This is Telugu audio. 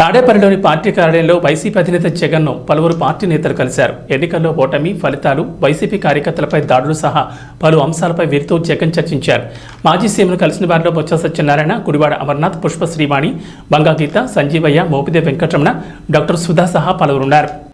తాడేపల్లిలోని పార్టీ కార్యాలయంలో వైసీపీ అధినేత జగన్ను పలువురు పార్టీ నేతలు కలిశారు. ఎన్నికల్లో ఓటమి, ఫలితాలు, వైసీపీ కార్యకర్తలపై దాడులు సహా పలు అంశాలపై వీరితో జగన్ చర్చించారు. మాజీ సీఎంను కలిసిన వారిలో బొత్స సత్యనారాయణ, గుడివాడ అమర్నాథ్, పుష్ప శ్రీవాణి, బంగాగీత, సంజీవయ్య, మోపిదే వెంకటరమణ, డాక్టర్ సుధా సహా పలువురున్నారు.